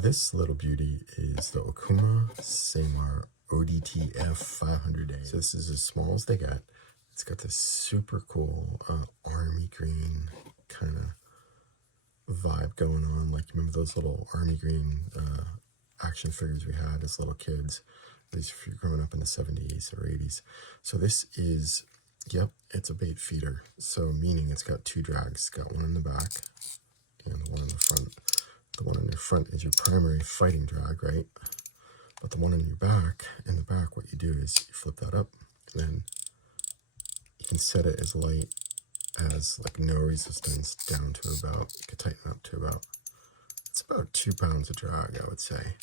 This little beauty is the Okuma Ceymar ODTF-500. So this is as small as they get. It's got this super cool army green kind of vibe going on. Like, you remember those little army green action figures we had as little kids? These if you're growing up in the 70s or 80s. So this is, yep, it's a bait feeder. So meaning it's got two drags. It's got one in the back and one in the front. The one in the front is your primary fighting drag, right? But the one in the back, what you do is you flip that up, and then you can set it as light as like no resistance down to about, you can tighten up to about, it's about 2 pounds of drag, I would say.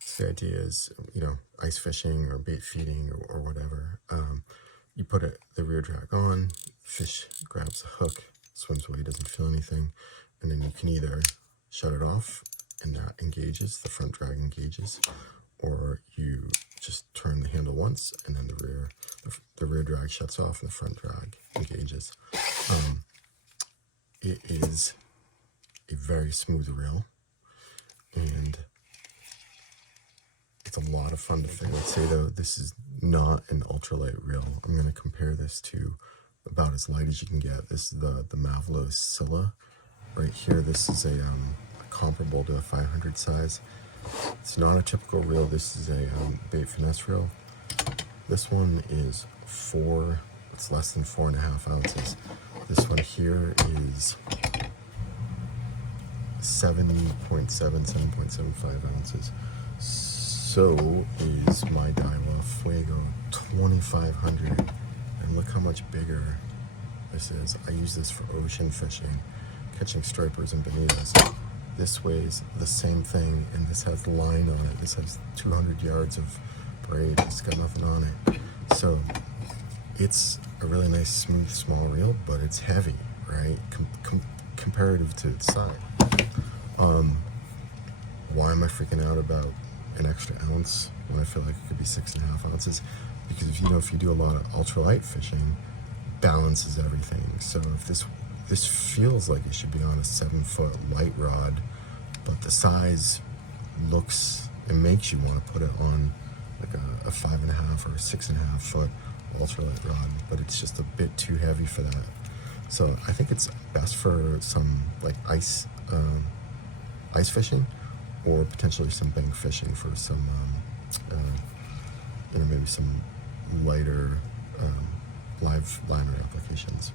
So the idea is, you know, ice fishing or bait feeding or whatever. You put the rear drag on, fish grabs the hook, swims away, doesn't feel anything, and then you can either shut it off and that engages, the front drag engages, or you just turn the handle once and then the rear drag shuts off and the front drag engages. It is a very smooth reel, and it's a lot of fun to fish. I would say though, this is not an ultralight reel. I'm going to compare this to about as light as you can get. This is the Mavlo Scylla. Right here, this is a comparable to a 500 size. It's not a typical reel. This is a bait finesse reel. This one is it's less than 4.5 ounces. This one here is 7.75 ounces. So is my Daiwa Fuego 2500. And look how much bigger this is. I use this for ocean fishing, catching stripers and bonitas. This weighs the same thing, and this has line on it. This has 200 yards of braid. It's got nothing on it. So it's a really nice, smooth, small reel, but it's heavy, right? Comparative to its size. Why am I freaking out about an extra ounce when I feel like it could be 6.5 ounces? Because if you do a lot of ultralight fishing, balance is everything. So if this feels like it should be on a 7-foot light rod, but the size it makes you want to put it on like a 5.5 or a 6.5 foot ultralight rod, but it's just a bit too heavy for that. So I think it's best for some like ice fishing, or potentially some bank fishing for some maybe some lighter live liner applications.